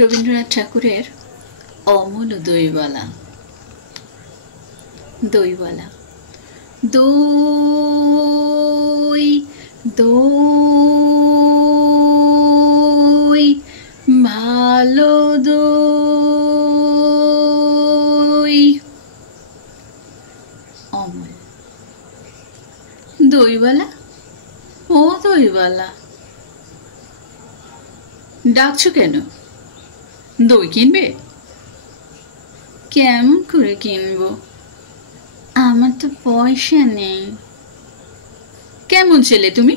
রবীন্দ্রনাথ ঠাকুরের অমূল দইওয়ালা। দইওয়ালা দই দই ভালো দই। অমূল। দইওয়ালা, ও দইওয়ালা, ডাকছো কেন? দই কিনবে? কেমন করে কিনবো? আমার তো পয়সা নেই। কেমন ছেলে তুমি?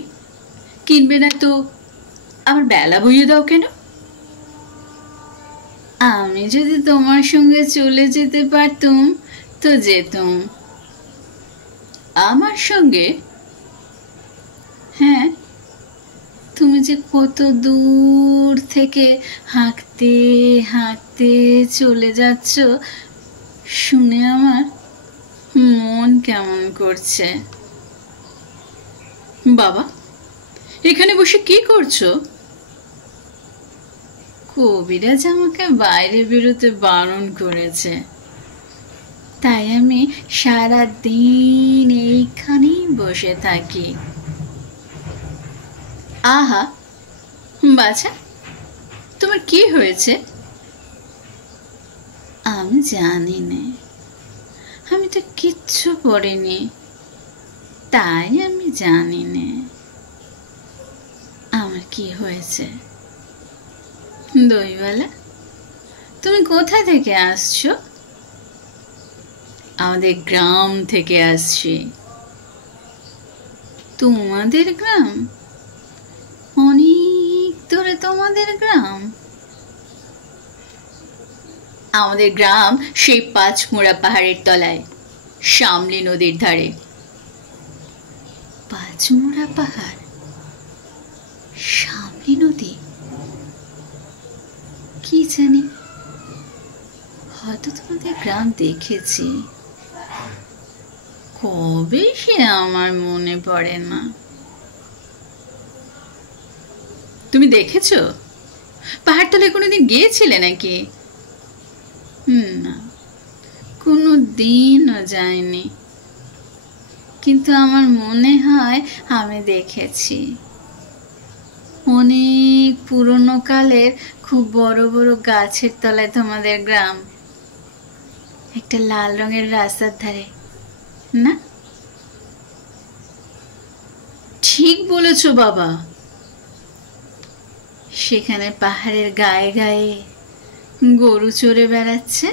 কিনবে না তো আবার বেলা বইয়ে দাও কেন? আমি যদি তোমার সঙ্গে চলে যেতে পারতুম তো যেতুম। আমার সঙ্গে? হ্যাঁ, তুমি যে কত দূর থেকে হাঁটতে হাঁটতে চলে যাচ্ছ শুনে আমার মন কেমন করছে। বাবা, এখানে বসে কি করছো? কবিরাজ আমাকে বাইরে বেরোতে বারণ করেছে, তাই আমি সারা দিন এইখানেই বসে থাকি। আহা বাছা, তোমার কি হয়েছে? আমি জানি না, আমি তো কিচ্ছু পড়িনি, তাই আমি জানি না আমার কি হয়েছে। দইওয়ালা, তুমি কোথা থেকে আসছো? আমাদের গ্রাম থেকে আসছি। তোমাদের গ্রাম? অনেক দূরে তোমাদের গ্রাম? আমাদের গ্রাম সেই পাঁচমোড়া পাহাড়ের তলায়, শামলি নদীর ধারে। পাঁচমোড়া পাহাড়, শামলি নদী? কি জানি, হয়তো তোমাদের গ্রাম দেখেছি, কবে সে আমার মনে পড়ে না। তুমি দেখেছো? পাহাড়তলায় কোনোদিন গিয়েছিলে নাকি? না, কোনো দিনও যায়নি, কিন্তু আমার মনে হয় আমি দেখেছি। অনেক পুরনো কালের খুব বড় বড় গাছের তলায় তোমাদের গ্রাম, একটা লাল রঙের রাস্তার ধারে, না? ঠিক বলেছো বাবা। সেখানে পাহাড়ের গায়ে গায়ে গরু চড়ে বেড়াচ্ছে।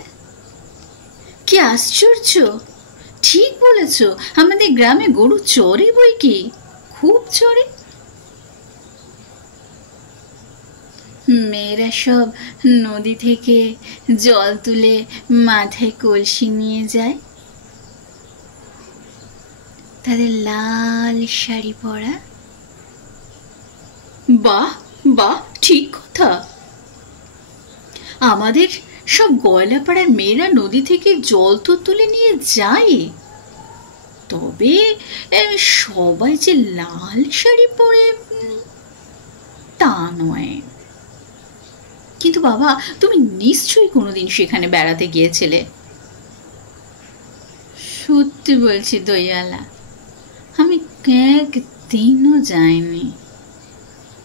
কি আশ্চর্য! ঠিক বলেছ, আমাদের গ্রামে গরু চড়ে বই কি, খুব চড়ে। মেয়েরা সব নদী থেকে জল তুলে মাথায় কলসি নিয়ে যায়, তাদের লাল শাড়ি পরা। বাহ বাহ, ঠিক কথা। আমাদের সব গয়লাপাড়ার মেয়েরা নদী থেকে জল তো তুলে নিয়ে যায়, তবে সবাই যে লাল শাড়ি পরে তা নয়। কিন্তু বাবা, তুমি নিশ্চয়ই কোনোদিন সেখানে বেড়াতে গিয়েছিলে। সত্যি বলছি দইওয়ালা, আমি একদিনও যাইনি।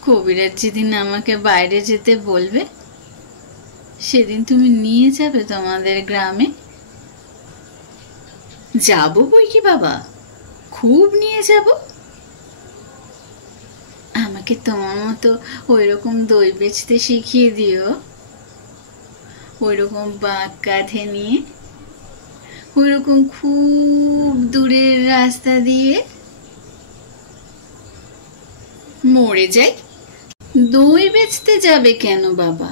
কবিরাজ যেদিন আমাকে বাইরে যেতে বলবে সেদিন তুমি নিয়ে যাবে তোমাদের গ্রামে। যাবো বই কি বাবা, খুব নিয়ে যাব। আমাকে তোমার মতো ওই রকম দই বেচতে শিখিয়ে দিও, ওই রকম বাঁক কাঁধে নিয়ে, ওই রকম খুব দূরের রাস্তা দিয়ে। মরে যাই, দই বেচতে যাবে কেন বাবা?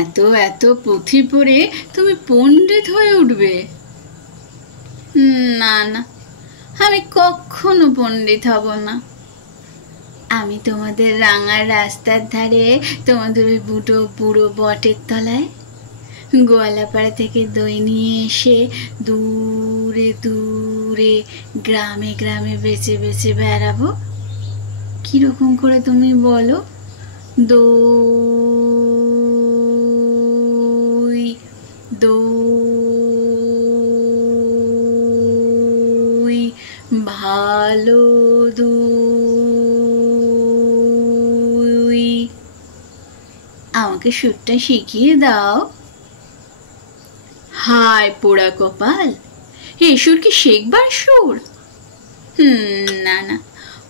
এত এত পুঁথি পড়ে তুমি পণ্ডিত হয়ে উঠবে। না না, আমি কখনো পণ্ডিত হব না। আমি তোমাদের রাঙা রাস্তার ধারে, তোমাদের ওই বুড়ো বুড়ো বটের তলায় গোয়ালাপাড়া থেকে দই নিয়ে এসে দূরে দূরে গ্রামে গ্রামে বেচে বেচে বেড়াবো। কিরকম করে তুমি বলো? দই আমাকে সুরটা শিখিয়ে দাও। হায় পোড়া কপাল, এ সুর কি শেখবার সুর? না না,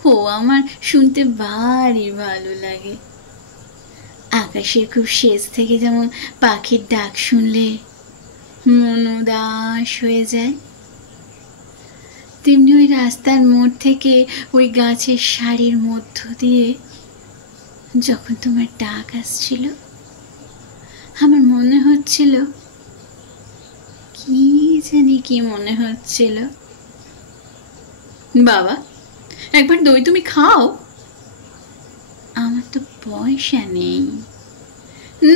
ও আমার শুনতে ভারী ভালো লাগে। আকাশের খুব শেষ থেকে যেমন পাখির ডাক শুনলে মন উদাস হয়ে যায়, তেমনি ওই রাস্তার মোড় থেকে ওই গাছের সারির মধ্য দিয়ে যখন তোমার ডাক আসছিল, আমার মনে হচ্ছিল, কি জানি কি মনে হচ্ছিল, বাবা একবার দই তুমি খাও। আমার তো পয়সা নেই।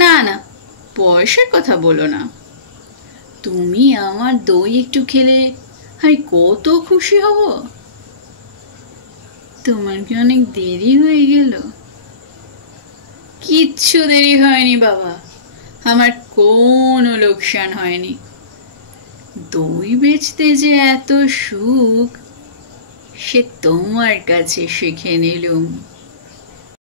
না না, পয়সার কথা বলো না। তুমি আমার দই একটু খেলে আমি কত খুশি হব। তোমার কি অনেক দেরি হয়ে গেল? কিচ্ছু দেরি হয়নি বাবা, আমার কোনো লোকসান হয়নি। দই বেচতে যে এত সুখ, সে তোমার কাছে শিখে নিলুম।